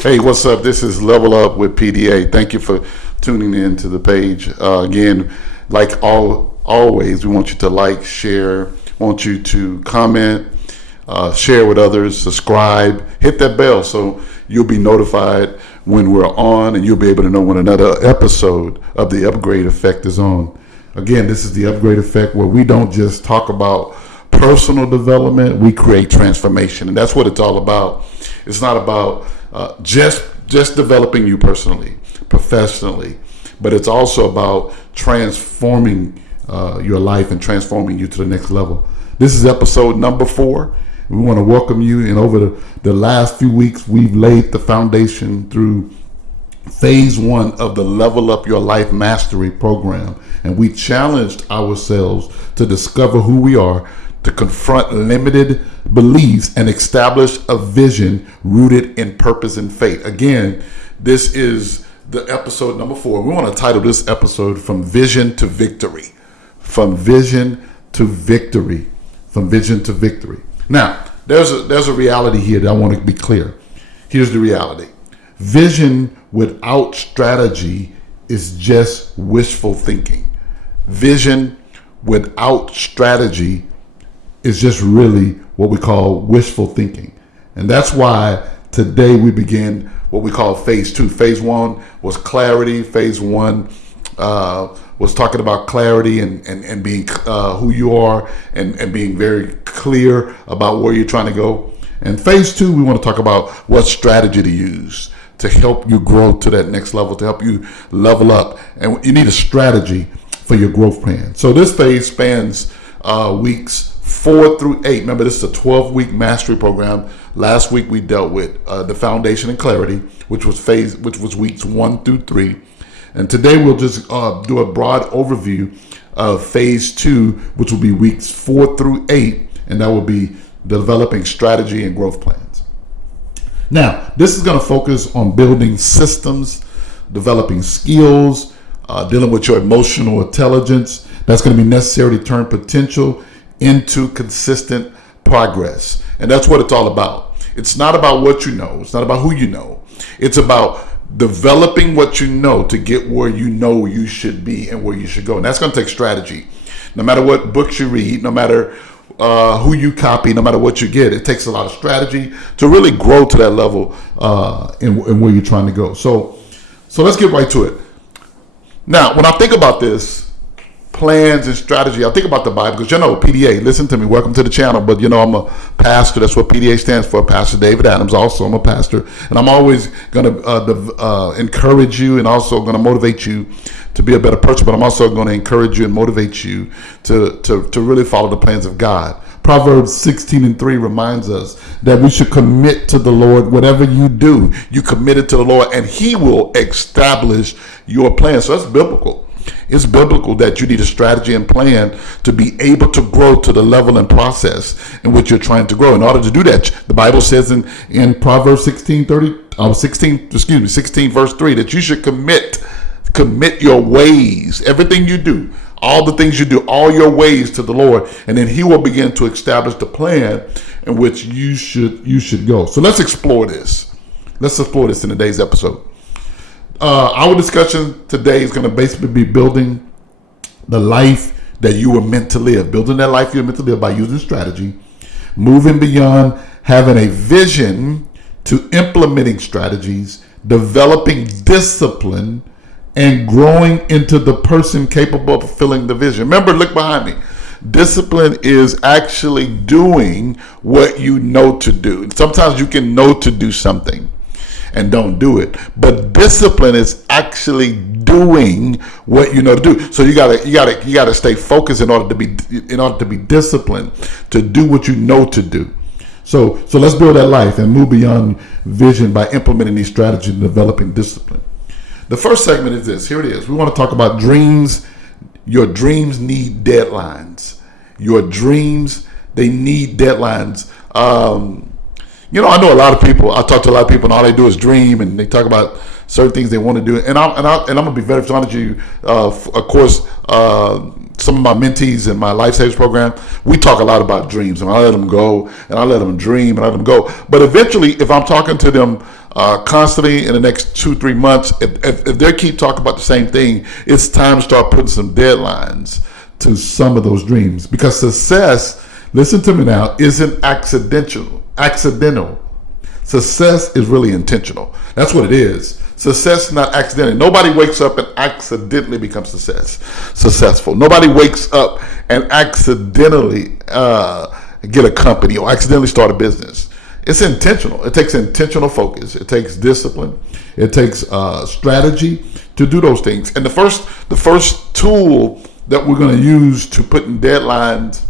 Hey, what's up? This is Level Up with PDA. Thank you for tuning in to the page. Again, like always, we want you to like, share, want you to comment, share with others, subscribe, hit that bell so you'll be notified when we're on, and you'll be able to know when another episode of The Upgrade Effect is on. Again, this is The Upgrade Effect, where we don't just talk about personal development, we create transformation, and that's what it's all about. It's not about just developing you personally, professionally, but it's also about transforming your life and transforming you to the next level. This is episode number 4. We want to welcome you. And over the last few weeks, we've laid the foundation through phase 1 of the Level Up Your Life Mastery program. And we challenged ourselves to discover who we are, to confront limited beliefs, and establish a vision rooted in purpose and faith. Again, this is the episode number 4. We want to title this episode From Vision to Victory. From Vision to Victory. From Vision to Victory. Now, there's a reality here that I want to be clear. Here's the reality. Vision without strategy is just wishful thinking. Vision without strategy is just really what we call wishful thinking. And that's why today we begin what we call phase 2. Phase 1 was clarity. Phase 1 was talking about clarity and being who you are and being very clear about where you're trying to go. And phase 2, we want to talk about what strategy to use to help you grow to that next level, to help you level up. And you need a strategy for your growth plan. So this phase spans weeks 4 through 8. Remember, this is a 12-week mastery program. Last week we dealt with the foundation and clarity, which was weeks 1 through 3. And today we'll just do a broad overview of phase 2, which will be weeks 4 through 8, and that will be developing strategy and growth plans. Now, this is going to focus on building systems, developing skills, dealing with your emotional intelligence. That's going to be necessary to turn potential into consistent progress. And that's what it's all about. It's not about what you know. It's not about who you know. It's about developing what you know to get where you know you should be and where you should go. And that's going to take strategy. No matter what books you read, no matter who you copy, no matter what you get, it takes a lot of strategy to really grow to that level in where you're trying to go. So let's get right to it. Now, when I think about this, plans and strategy, I think about the Bible, because PDA, listen to me, welcome to the channel, but I'm a pastor. That's what PDA stands for, Pastor David Adams. Also, I'm a pastor, and I'm always going to encourage you and also going to motivate you to be a better person, but I'm also going to encourage you and motivate you to really follow the plans of God. Proverbs 16:3 reminds us that we should commit to the Lord. Whatever you do, you commit it to the Lord, and He will establish your plan. So that's biblical. It's biblical that you need a strategy and plan to be able to grow to the level and process in which you're trying to grow. In order to do that, the Bible says in Proverbs 16 verse 3 that you should commit your ways, everything you do, all the things you do, all your ways to the Lord, and then He will begin to establish the plan in which you should go. So let's explore this. Let's explore this in today's episode. Our discussion today is going to basically be building the life that you were meant to live. Building that life you were meant to live by using strategy, moving beyond having a vision to implementing strategies, developing discipline, and growing into the person capable of fulfilling the vision. Remember, look behind me. Discipline is actually doing what you know to do. Sometimes you can know to do something and don't do it, but discipline is actually doing what you know to do. So you gotta stay focused in order to be disciplined to do what you know to do. So let's build that life and move beyond vision by implementing these strategies and developing discipline. The first segment is this. Here it is. We want to talk about dreams. Your dreams need deadlines. Your dreams, they need deadlines. I know a lot of people. I talk to a lot of people, and all they do is dream, and they talk about certain things they want to do. And I'm gonna be very honest with you. Of course, some of my mentees in my Life Savers program, we talk a lot about dreams, and I let them go, and I let them dream, and I let them go. But eventually, if I'm talking to them constantly in the next 2-3 months, if they keep talking about the same thing, it's time to start putting some deadlines to some of those dreams. Because success, listen to me now, isn't accidental. Success is really intentional. That's what it is. Success is not accidental. Nobody wakes up and accidentally becomes successful. Nobody wakes up and accidentally get a company or accidentally start a business. It's intentional. It takes intentional focus. It takes discipline. It takes strategy to do those things. And the first tool that we're going to use to put in deadlines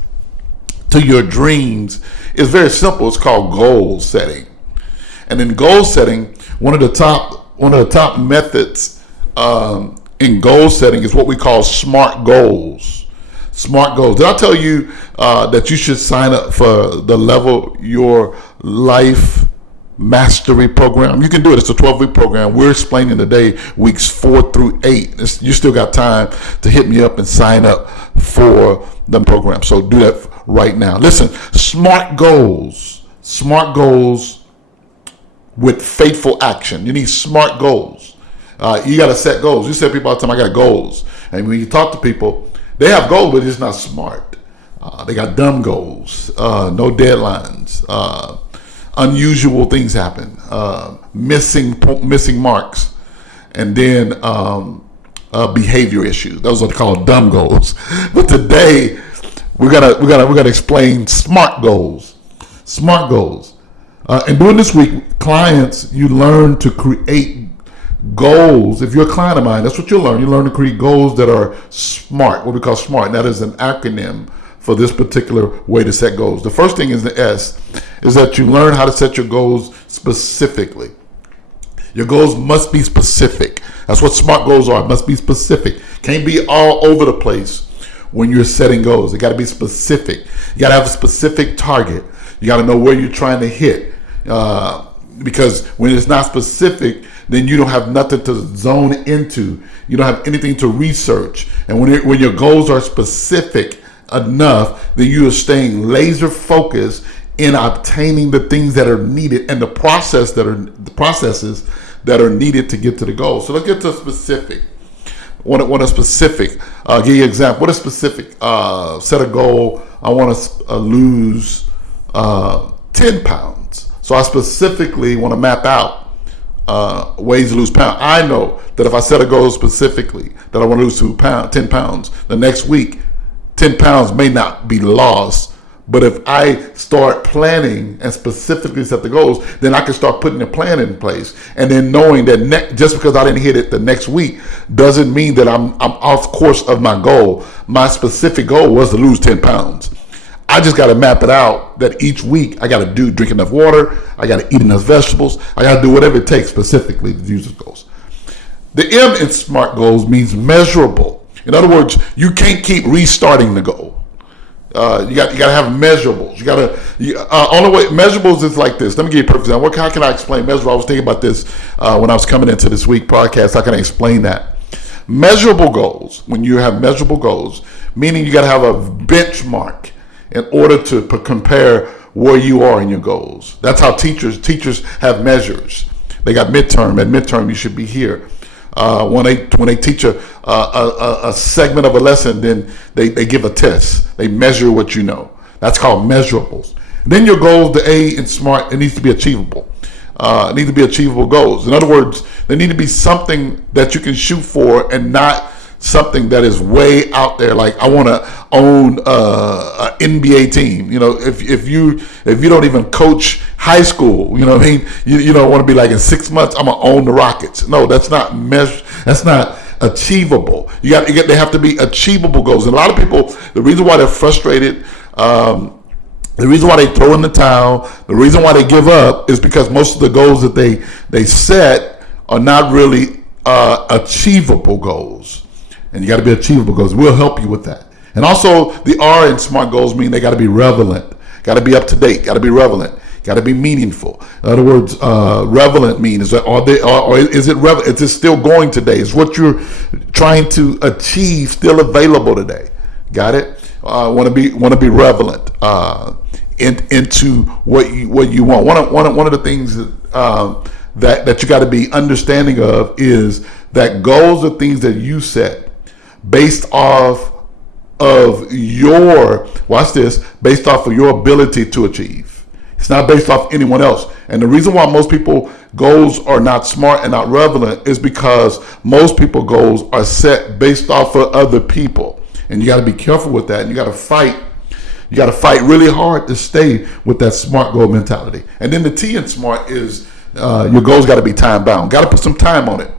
to your dreams is very simple. It's called goal setting. And in goal setting, one of the top methods in goal setting is what we call SMART goals. SMART goals. Did I tell you that you should sign up for the Level Your Life Mastery program? You can do it. It's a 12-week program. We're explaining today weeks 4 through 8. You still got time to hit me up and sign up for the program. So do that right now. Listen, SMART goals. SMART goals with faithful action. You need SMART goals. You got to set goals. You say people all the time, I got goals. And when you talk to people, they have goals, but it's not smart. They got dumb goals, no deadlines, unusual things happen, missing marks, and then behavior issues. Those are called dumb goals. But today we're gonna explain SMART goals. SMART goals. And during this week, clients, you learn to create goals. If you're a client of mine, that's what you'll learn. You learn to create goals that are SMART, what we call SMART. And that is an acronym for this particular way to set goals. The first thing is the S, is that you learn how to set your goals specifically. Your goals must be specific. That's what SMART goals are. It must be specific. Can't be all over the place when you're setting goals. It got to be specific. You got to have a specific target. You got to know where you're trying to hit. Because when it's not specific, then you don't have nothing to zone into. You don't have anything to research. And when your goals are specific enough, then you are staying laser focused in obtaining the things that are needed and the processes that are needed to get to the goal. So let's get to specific. What a specific? I'll give you an example. What a specific? Set a goal. I want to lose 10 pounds. So I specifically want to map out ways to lose pounds. I know that if I set a goal specifically that I want to lose 10 pounds, the next week, 10 pounds may not be lost. But if I start planning and specifically set the goals, then I can start putting a plan in place. And then knowing that just because I didn't hit it the next week doesn't mean that I'm off course of my goal. My specific goal was to lose 10 pounds. I just got to map it out that each week I got to drink enough water, I got to eat enough vegetables, I got to do whatever it takes specifically to use those goals. The M in SMART goals means measurable. In other words, you can't keep restarting the goal. You got to have measurables. Only way measurables is like this. Let me give you a perfect example. How can I explain measurable? I was thinking about this when I was coming into this week podcast. How can I explain that? Measurable goals. When you have measurable goals, meaning you got to have a benchmark in order to compare where you are in your goals. That's how teachers have measures. They got midterm. At midterm, you should be here. When they teach a segment of a lesson, then they give a test. They measure what you know. That's called measurables. Then your goals, the A in SMART, it needs to be achievable. It needs to be achievable goals. In other words, they need to be something that you can shoot for and not something that is way out there. Like I want to own an NBA team. You know, if you don't even coach high school, you know what I mean? You don't want to be like in 6 months I'm gonna own the Rockets. No, that's not That's not achievable. They have to be achievable goals. And a lot of people, the reason why they're frustrated, the reason why they throw in the towel, the reason why they give up is because most of the goals that they set are not really achievable goals. And you got to be achievable goals. We'll help you with that. And also the R in SMART goals mean they got to be relevant, got to be up to date, got to be relevant, got to be meaningful. In other words, relevant means is it relevant? Is it still going today? Is what you're trying to achieve still available today? Got it? Want to be relevant into what you want. One of the things that you got to be understanding of is that goals are things that you set based off of based off of your ability to achieve. It's not based off anyone else. And the reason why most people goals are not smart and not relevant is because most people goals are set based off of other people. And you got to be careful with that. And you got to fight. You got to fight really hard to stay with that SMART goal mentality. And then the T in SMART is your goals got to be time bound. Got to put some time on it.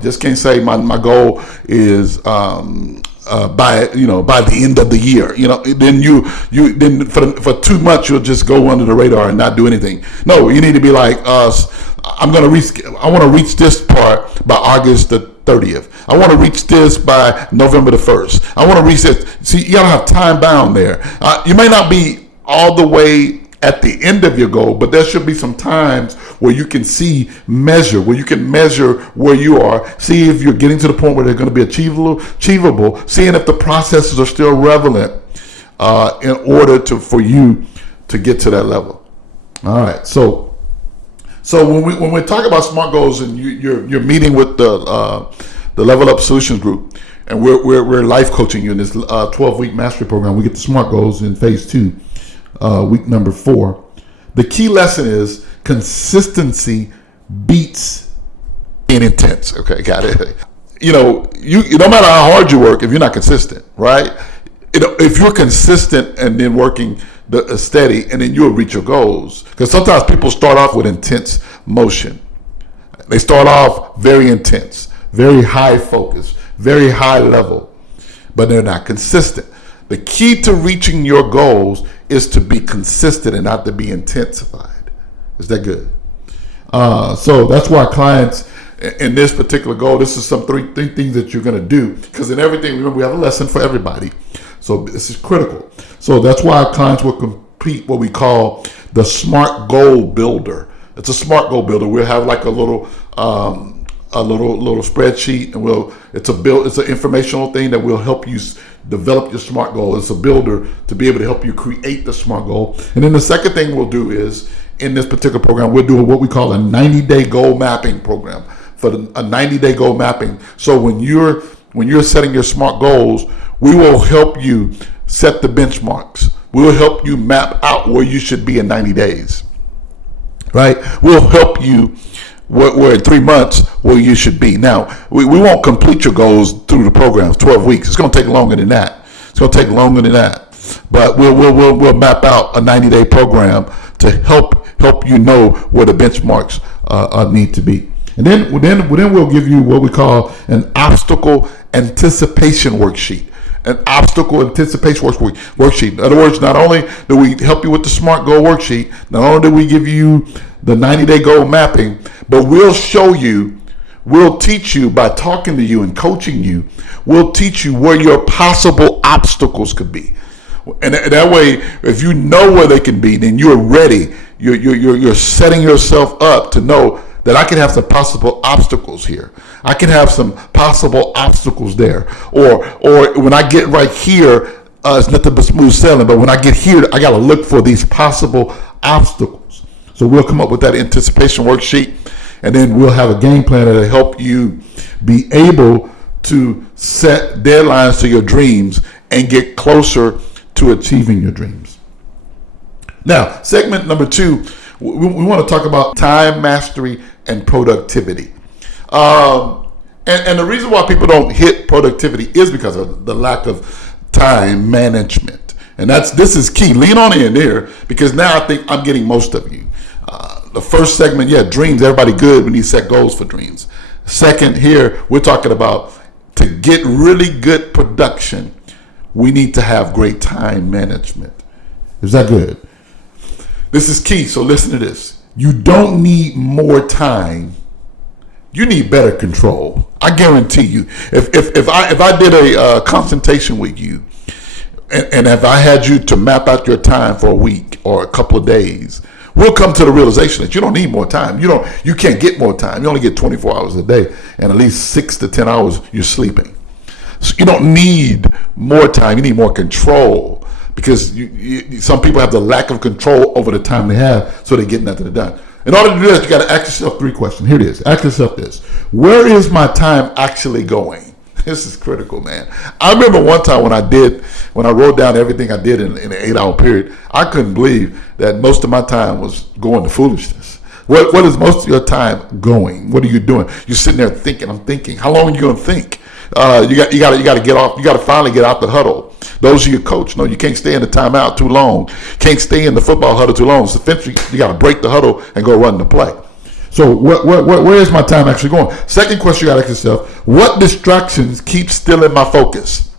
Just can't say my goal is by the end of the year. Then for 2 months you'll just go under the radar and not do anything. No, you need to be like I want to reach this part by August the 30th. I want to reach this by November the 1st. I want to reach this. See, you gotta have time bound there. You may not be all the way at the end of your goal, but there should be some times where you can measure where you are, see if you're getting to the point where they're going to be achievable, seeing if the processes are still relevant in order for you to get to that level. All right, so when we talk about SMART goals, and you're meeting with the Level Up Solutions Group, and we're life coaching you in this 12-week mastery program. We get the SMART goals in phase 2. Week number 4. The key lesson is consistency beats being intense. Okay, got it. You no matter how hard you work, if you're not consistent, right? If you're consistent and then working steady, and then you'll reach your goals. Because sometimes people start off with intense motion. They start off very intense, very high focus, very high level, but they're not consistent. The key to reaching your goals is to be consistent and not to be intensified. Is that good? So that's why clients in this particular goal, this is some three things that you're going to do. Because in everything, remember, we have a lesson for everybody. So this is critical. So that's why clients will complete what we call the SMART Goal Builder. It's a SMART Goal Builder. We'll have like a little spreadsheet, and it's an informational thing that will help you develop your SMART goal. It's a builder to be able to help you create the SMART goal. And then the second thing we'll do is, in this particular program, we'll do what we call a 90-day goal mapping program. For a 90-day goal mapping. So when you're setting your SMART goals, we will help you set the benchmarks. We will help you map out where you should be in 90 days. Right? We'll help you where in 3 months where you should be. Now, we won't complete your goals through the program, 12 weeks. It's going to take longer than that. But we'll map out a 90-day program to help you know where the benchmarks need to be. And then we'll give you what we call an obstacle anticipation worksheet. An obstacle anticipation worksheet. In other words, not only do we help you with the SMART goal worksheet, not only do we give you the 90-day goal mapping, but we'll teach you by talking to you and coaching you, we'll teach you where your possible obstacles could be. And that way, if you know where they can be, then you're ready. You're setting yourself up to know that I can have some possible obstacles here. I can have some possible obstacles there. Or when I get right here, it's nothing but smooth sailing. But when I get here, I got to look for these possible obstacles. So we'll come up with that anticipation worksheet, and then we'll have a game plan that'll help you be able to set deadlines to your dreams and get closer to achieving your dreams. Now, segment number 2, we want to talk about time mastery and productivity. And the reason why people don't hit productivity is because of the lack of time management. And this is key. Lean on in there, because now I think I'm getting most of you. The first segment, dreams. Everybody good when you set goals for dreams. Second, here we're talking about to get really good production, we need to have great time management. Is that good? This is key. So listen to this. You don't need more time. You need better control. I guarantee you. If I did a consultation with you, and if I had you to map out your time for a week or a couple of days, we'll come to the realization that you don't need more time. You can't get more time. You only get 24 hours a day, and at least 6 to 10 hours you're sleeping. So you don't need more time. You need more control, because some people have the lack of control over the time they have, so they get nothing done. In order to do that, you got to ask yourself 3 questions. Here it is. Ask yourself this: where is my time actually going? This is critical, man. I remember one time when I wrote down everything I did in an 8-hour period, I couldn't believe that most of my time was going to foolishness. What is most of your time going? What are you doing? You're sitting there thinking. I'm thinking. How long are you going to think? You got to get off. You got to finally get out the huddle. Those are your coach. No, you can't stay in the timeout too long. Can't stay in the football huddle too long. So eventually, you got to break the huddle and go run the play. So where is my time actually going? Second question you got to ask yourself: what distractions keep stealing my focus?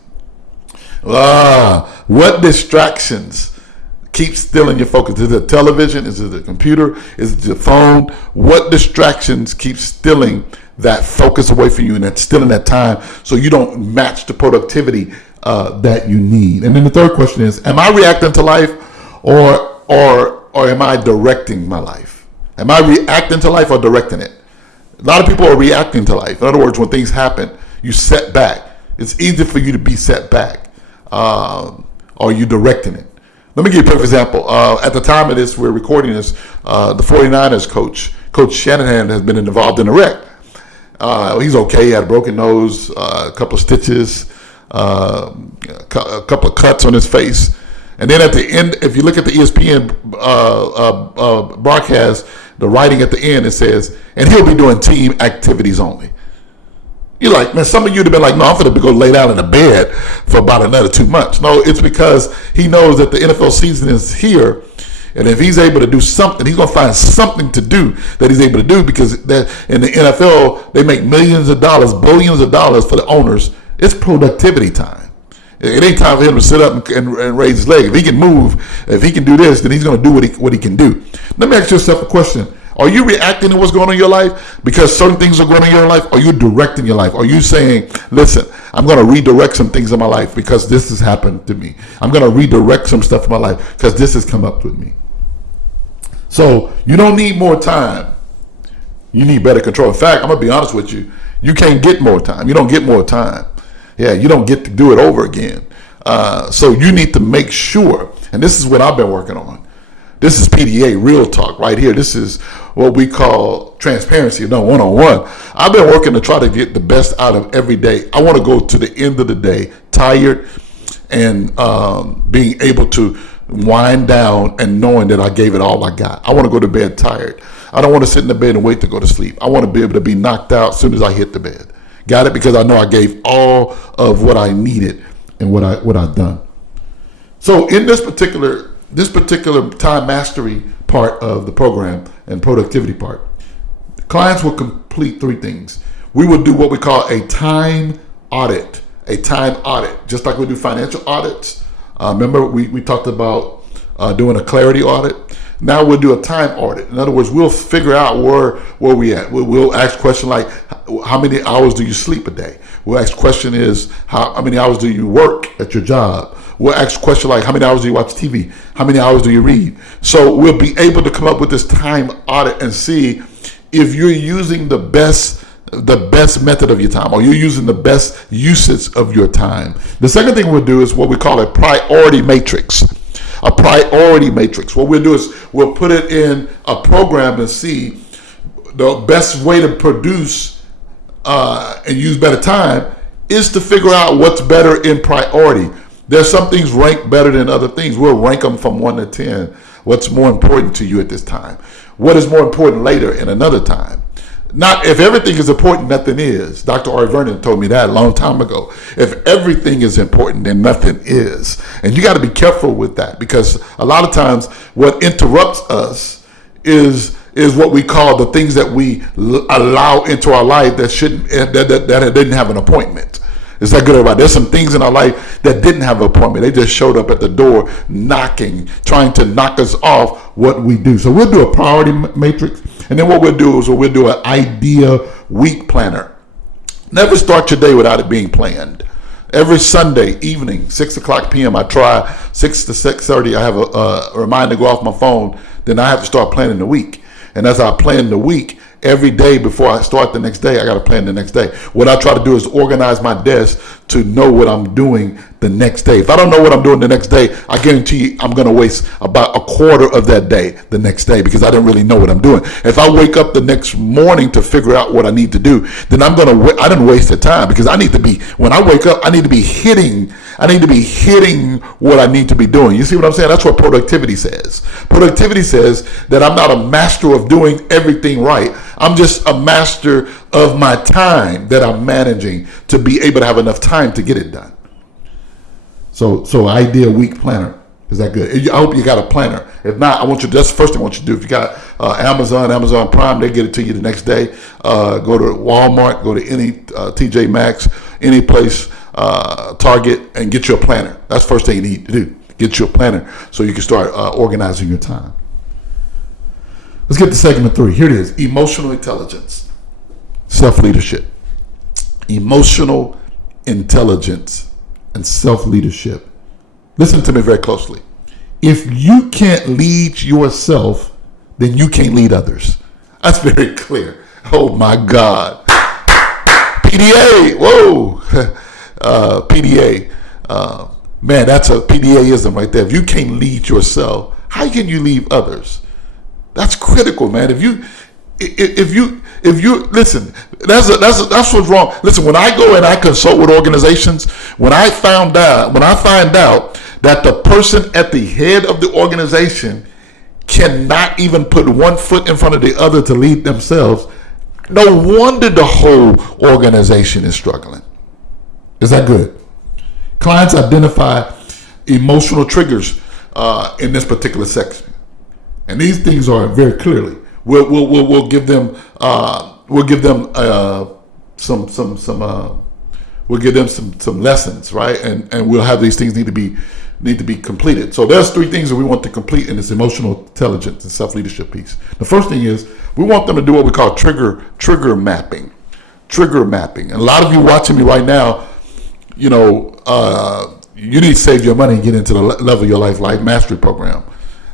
What distractions keep stealing your focus? Is it television? Is it the computer? Is it your phone? What distractions keep stealing that focus away from you, and that's stealing that time, so you don't match the productivity that you need? And then the third question is: am I reacting to life, or am I directing my life? Am I reacting to life or directing it? A lot of people are reacting to life. In other words, when things happen, you set back. It's easy for you to be set back. Are you directing it? Let me give you a perfect example. At the time of this, we're recording this, the 49ers Coach Shanahan, has been involved in a wreck. He's okay. He had a broken nose, a couple of stitches, a couple of cuts on his face. And then at the end, if you look at the ESPN broadcast, the writing at the end, it says, and he'll be doing team activities only. You're like, man, some of you would have been like, no, I'm going to go lay down in a bed for about another 2 months. No, it's because he knows that the NFL season is here. And if he's able to do something, he's going to find something to do that he's able to do, because in the NFL, they make millions of dollars, billions of dollars for the owners. It's productivity time. It ain't time for him to sit up and raise his leg. If he can move, if he can do this, then he's going to do what he can do. Let me ask yourself a question. Are you reacting to what's going on in your life because certain things are going on in your life? Are you directing your life? Are you saying, listen, I'm going to redirect some things in my life because this has happened to me. I'm going to redirect some stuff in my life because this has come up with me. So you don't need more time. You need better control. In fact, I'm going to be honest with you. You can't get more time. You don't get more time. Yeah, you don't get to do it over again. So you need to make sure, and this is what I've been working on. This is PDA, real talk right here. This is what we call transparency, no, one-on-one. I've been working to try to get the best out of every day. I want to go to the end of the day tired and being able to wind down and knowing that I gave it all I got. I want to go to bed tired. I don't want to sit in the bed and wait to go to sleep. I want to be able to be knocked out as soon as I hit the bed. Got it? Because I know I gave all of what I needed and what I've done. So in this particular time mastery part of the program and productivity part, clients will complete 3 things. We will do what we call a time audit, just like we do financial audits. Remember we talked about doing a clarity audit. Now we'll do a time audit. In other words, we'll figure out where we at. We'll ask questions like, how many hours do you sleep a day? We'll ask question is, how many hours do you work at your job? We'll ask question like, how many hours do you watch TV? How many hours do you read? So we'll be able to come up with this time audit and see if you're using the best method of your time, or you're using the best usage of your time. The second thing we'll do is what we call a priority matrix. A priority matrix. What we'll do is we'll put it in a program and see the best way to produce and use better time is to figure out what's better in priority. There's some things ranked better than other things. We'll rank them from 1 to 10. What's more important to you at this time? What is more important later in another time? Not if everything is important, nothing is. Dr. Ari Vernon told me that a long time ago. If everything is important, then nothing is. And you got to be careful with that, because a lot of times what interrupts us is what we call the things that we allow into our life that didn't have an appointment. Is that good or bad? There's some things in our life that didn't have an appointment. They just showed up at the door knocking, trying to knock us off what we do. So we'll do a priority matrix. And then what we'll do is we'll do an idea week planner. Never start your day without it being planned. Every Sunday evening, 6 o'clock p.m., I try 6 to 6:30. I have a reminder to go off my phone. Then I have to start planning the week. And as I plan the week, every day before I start the next day, I got to plan the next day. What I try to do is organize my desk to know what I'm doing the next day. If I don't know what I'm doing the next day, I guarantee you I'm going to waste about a quarter of that day the next day because I didn't really know what I'm doing. If I wake up the next morning to figure out what I need to do, then I didn't waste the time because when I wake up, I need to be hitting what I need to be doing. You see what I'm saying? That's what productivity says. Productivity says that I'm not a master of doing everything right. I'm just a master of my time that I'm managing to be able to have enough time to get it done. So ideal week planner. Is that good? I hope you got a planner. If not, that's the first thing I want you to do. If you got Amazon Prime, they get it to you the next day. Go to Walmart, go to any TJ Maxx, any place, Target, and get you a planner. That's the first thing you need to do. Get you a planner so you can start organizing your time. Let's get to segment 3. Here it is. Emotional intelligence. Self-leadership. Emotional intelligence and self-leadership. Listen to me very closely. If you can't lead yourself, then you can't lead others. That's very clear. Oh my God. PDA. Whoa. PDA. Man, that's a PDA-ism right there. If you can't lead yourself, how can you lead others? That's critical, man. If you listen, that's what's wrong. Listen, when I go and I consult with organizations, when I find out that the person at the head of the organization cannot even put one foot in front of the other to lead themselves, no wonder the whole organization is struggling. Is that good? Clients identify emotional triggers in this particular section, and these things are very clearly. We'll give them some lessons, right? And we'll have these things need to be completed. So there's 3 things that we want to complete in this emotional intelligence and self-leadership piece. The first thing is we want them to do what we call trigger mapping. Trigger mapping. And a lot of you watching me right now, you need to save your money and get into the Level Your Life Mastery program.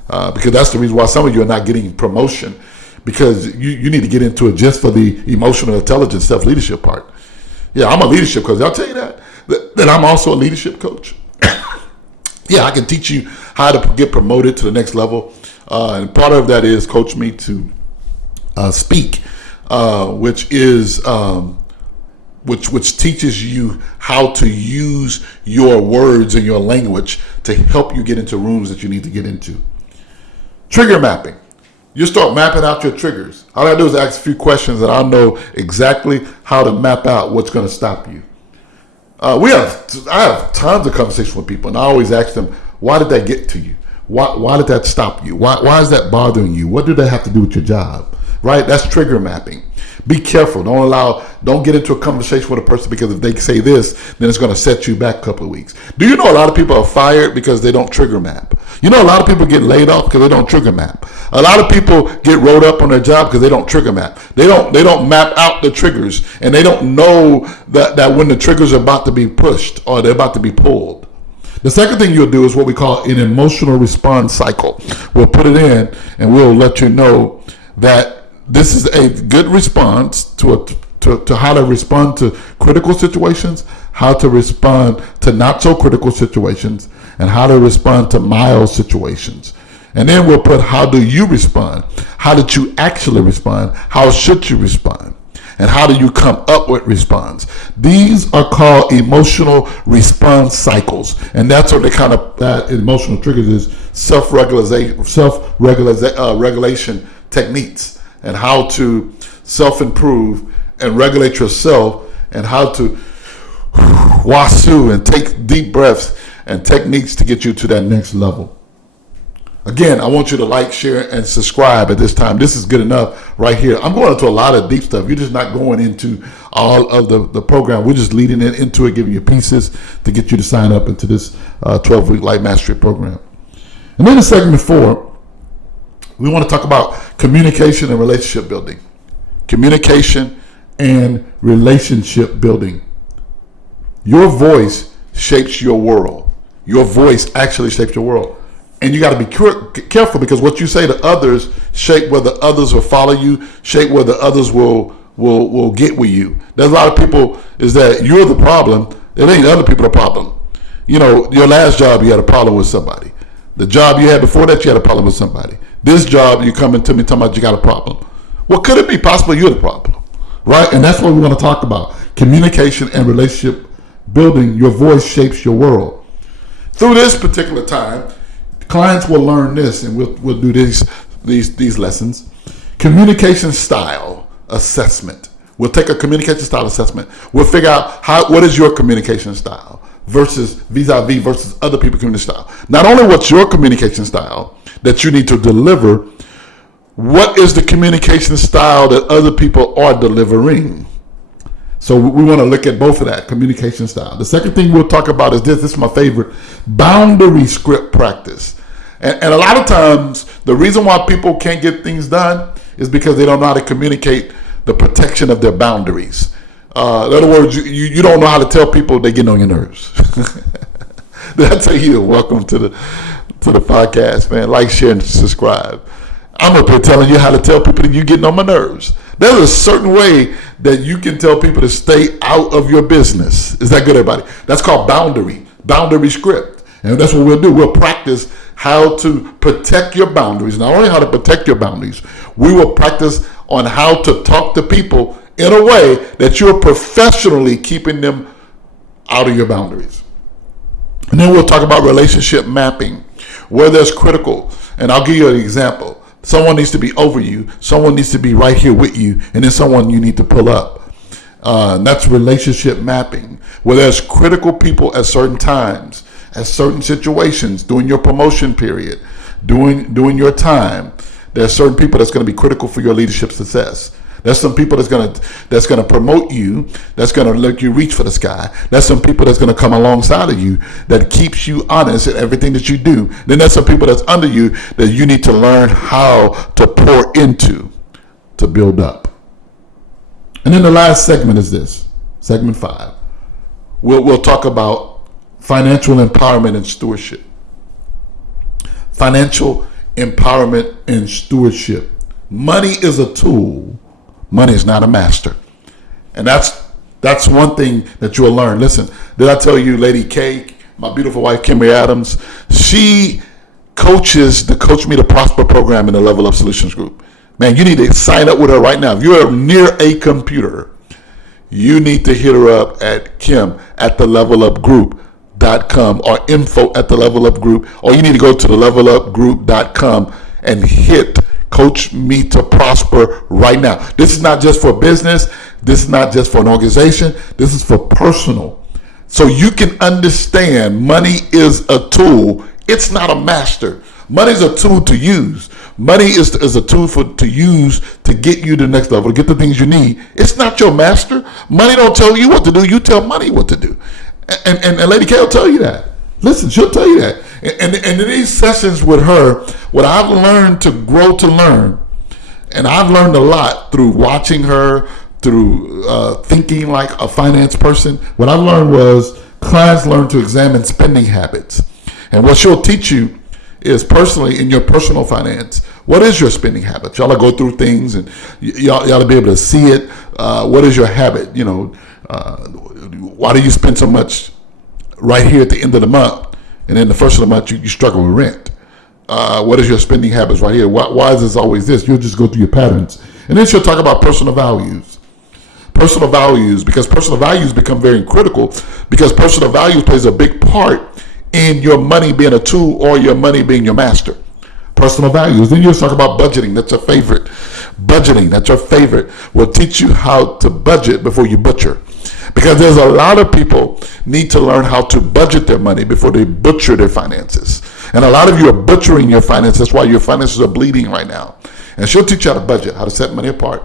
Because that's the reason why some of you are not getting promotion, because you need to get into it just for the emotional intelligence, self-leadership part. Yeah, I'm a leadership coach. I'll tell you that I'm also a leadership coach. Yeah, I can teach you how to get promoted to the next level. And part of that is coach me to speak, which teaches you how to use your words and your language to help you get into rooms that you need to get into. Trigger mapping. You start mapping out your triggers. All I do is ask a few questions and I'll know exactly how to map out what's going to stop you. I have tons of conversations with people, and I always ask them, why did that get to you? Why did that stop you? Why is that bothering you? What do they have to do with your job? Right? That's trigger mapping. Be careful. Don't get into a conversation with a person because if they say this, then it's going to set you back a couple of weeks. Do you know a lot of people are fired because they don't trigger map? You know a lot of people get laid off because they don't trigger map. A lot of people get rolled up on their job because they don't trigger map. They don't map out the triggers, and they don't know that when the triggers are about to be pushed or they're about to be pulled. The second thing you'll do is what we call an emotional response cycle. We'll put it in and we'll let you know that this is a good response to how to respond to critical situations, how to respond to not so critical situations, and how to respond to mild situations. And then we'll put how do you respond? How did you actually respond? How should you respond? And how do you come up with response? These are called emotional response cycles. And that's what that emotional triggers is self-regulation techniques, and how to self-improve and regulate yourself, and how to wasu and take deep breaths and techniques to get you to that next level. Again, I want you to like, share, and subscribe at this time. This is good enough right here. I'm going into a lot of deep stuff. You're just not going into all of the program. We're just leading it into it, giving you pieces to get you to sign up into this 12-week Life Mastery program. And then in segment 4, we want to talk about communication and relationship building. Communication and relationship building. Your voice shapes your world. Your voice actually shapes your world. And you got to be careful, because what you say to others shape whether others will follow you, shape whether others will get with you. There's a lot of people is that you're the problem, It ain't other people the problem. You know, your last job, you had a problem with somebody. The job you had before that, you had a problem with somebody. This job, you coming to me talking about you got a problem. Well, could it be possible you're the problem? Right? And that's what we want to talk about. Communication and relationship building. Your voice shapes your world. Through this particular time, clients will learn this, and we'll do these lessons. Communication style assessment. We'll take a communication style assessment. We'll figure out what is your communication style versus vis-a-vis versus other people's communication style. Not only what's your communication style that you need to deliver, what is the communication style that other people are delivering? So we want to look at both of that, communication style. The second thing we'll talk about is this is my favorite, boundary script practice. And a lot of times, the reason why people can't get things done is because they don't know how to communicate the protection of their boundaries. In other words, you don't know how to tell people they're getting on your nerves. Did I tell you? Welcome to the podcast, man. Like, share, and subscribe. I'm up here telling you how to tell people that you're getting on my nerves. There's a certain way that you can tell people to stay out of your business. Is that good, everybody? That's called boundary script. And that's what we'll do. We'll practice how to protect your boundaries. Not only how to protect your boundaries, we will practice on how to talk to people in a way that you're professionally keeping them out of your boundaries. And then we'll talk about relationship mapping, where there's critical. And I'll give you an example. Someone needs to be over you. Someone needs to be right here with you. And then someone you need to pull up. And that's relationship mapping, where there's critical people at certain times, at certain situations, during your promotion period, during your time. There's certain people that's going to be critical for your leadership success. There's some people that's going to promote you, that's going to let you reach for the sky. There's some people that's going to come alongside of you that keeps you honest in everything that you do. Then there's some people that's under you that you need to learn how to pour into to build up. And then the last segment is this, segment 5. We'll talk about financial empowerment and stewardship. Financial empowerment and stewardship. Money is a tool. Money is not a master. And that's one thing that you'll learn. Listen, did I tell you Lady K, my beautiful wife, Kimberly Adams, she coaches the Coach Me to Prosper program in the Level Up Solutions Group. Man, you need to sign up with her right now. If you're near a computer, you need to hit her up at kim@thelevelupgroup.com or info@thelevelupgroup, or you need to go to thelevelupgroup.com and hit Coach Me to Prosper right now. This is not just for business. This is not just for an organization. This is for personal. So you can understand money is a tool. It's not a master. Money is a tool to use. Money is a tool to use to get you to the next level, to get the things you need. It's not your master. Money don't tell you what to do. You tell money what to do. And Lady K will tell you that. Listen, she'll tell you that. And in these sessions with her, what I've learned to grow to learn, and I've learned a lot through watching her, through thinking like a finance person, what I've learned was clients learn to examine spending habits. And what she'll teach you is personally in your personal finance, what is your spending habit? Y'all go through things and y'all to be able to see it. What is your habit? You know, why do you spend so much right here at the end of the month? And then the first of the month, you struggle with rent. What is your spending habits right here? Why is this always this? You'll just go through your patterns. And then she'll talk about personal values. Personal values, because personal values become very critical, because personal values plays a big part in your money being a tool or your money being your master. Personal values. Then you'll talk about budgeting. That's your favorite. Budgeting, that's your favorite. Will teach you how to budget before you butcher. Because there's a lot of people need to learn how to budget their money before they butcher their finances. And a lot of you are butchering your finances. That's why your finances are bleeding right now. And she'll teach you how to budget, how to set money apart,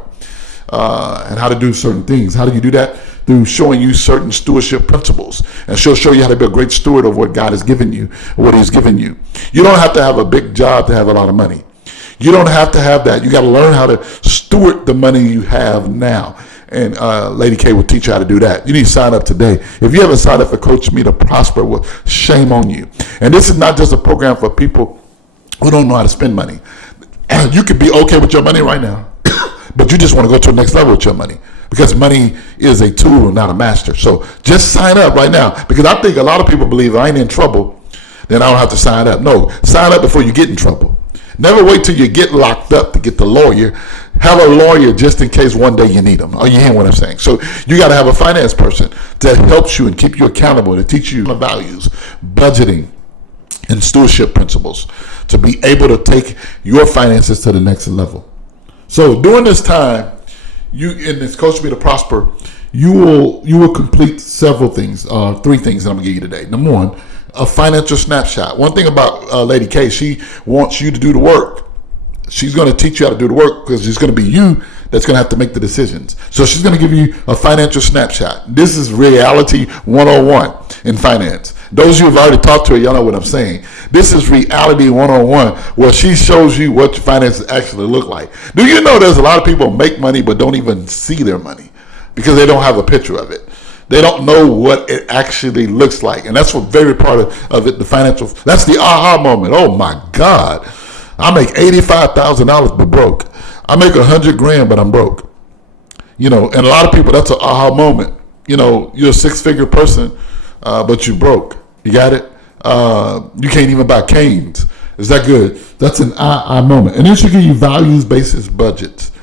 and how to do certain things. How do you do that? Through showing you certain stewardship principles. And she'll show you how to be a great steward of what God has given you, what He's given you. You don't have to have a big job to have a lot of money. You don't have to have that. You got to learn how to steward the money you have now. And Lady K will teach you how to do that. You need to sign up today. If you haven't signed up for Coach Me to Prosper, well, shame on you. And this is not just a program for people who don't know how to spend money. You could be okay with your money right now, but you just want to go to the next level with your money. because money is a tool and not a master. So just sign up right now, because I think a lot of people believe I ain't in trouble, then I don't have to sign up. No, sign up before you get in trouble. Never wait till you get locked up to get the lawyer. Have a lawyer just in case one day you need them. Are you hearing what I'm saying? So you got to have a finance person that helps you and keep you accountable, to teach you the values, budgeting, and stewardship principles, to be able to take your finances to the next level. So during this time, you in this Coach Me to Prosper, you will complete several things, 3 things that I'm gonna give you today. Number 1, a financial snapshot. One thing about Lady K, she wants you to do the work. She's going to teach you how to do the work, because it's going to be you that's going to have to make the decisions. So she's going to give you a financial snapshot. This is reality 101 in finance. Those of you who've already talked to her, y'all know what I'm saying. This is reality 101, where she shows you what your finances actually look like. Do you know there's a lot of people who make money but don't even see their money because they don't have a picture of it? They don't know what it actually looks like. And that's what very part of it, the financial, that's the aha moment. Oh my God, I make $85,000 but broke. I make $100,000 but I'm broke. And a lot of people, that's an aha moment. You're a 6-figure person, but you broke. You got it? You can't even buy canes. Is that good? That's an aha moment. And then she give you values-based budgets.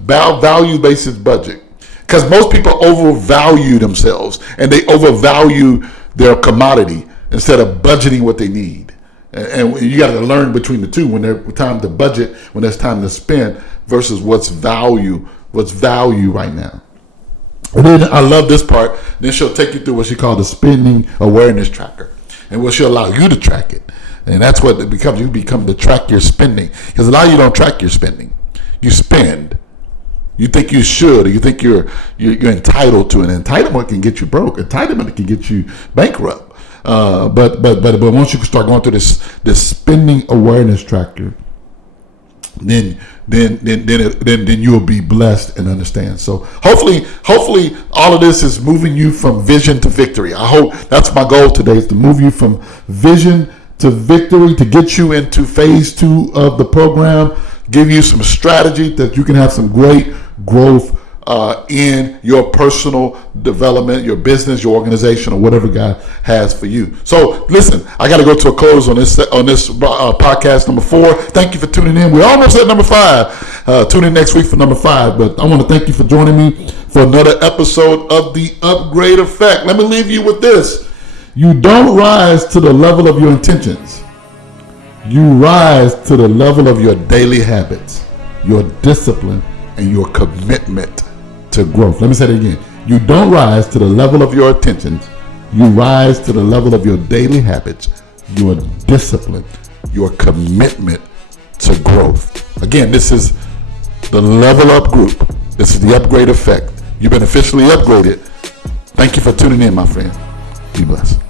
Value-based budget. Because most people overvalue themselves, and they overvalue their commodity instead of budgeting what they need. And you got to learn between the two, when there's time to budget, when there's time to spend, versus what's value right now. And then I love this part. Then she'll take you through what she calls the spending awareness tracker, and what she'll allow you to track it. And that's what it becomes. You become to track your spending, because a lot of you don't track your spending. You spend. You think you should, or you think you're entitled to. An entitlement can get you broke. Entitlement can get you bankrupt. But once you start going through this spending awareness tracker, then you'll be blessed and understand. So hopefully all of this is moving you from vision to victory. I hope that's my goal today, is to move you from vision to victory, to get you into phase 2 of the program, give you some strategy that you can have some great growth in your personal development, your business, your organization, or whatever God has for you. So listen, I got to go to a close on this podcast number 4. Thank you for tuning in. We're almost at number 5. Tune in next week for number 5. But I want to thank you for joining me for another episode of The Upgrade Effect. Let me leave you with this. You don't rise to the level of your intentions. You rise to the level of your daily habits, your discipline, and your commitment to growth. Let me say that again. You don't rise to the level of your intentions. You rise to the level of your daily habits, your discipline, your commitment to growth. Again, this is the Level Up Group. This is the Upgrade Effect. You've been officially upgraded. Thank you for tuning in, my friend. Be blessed.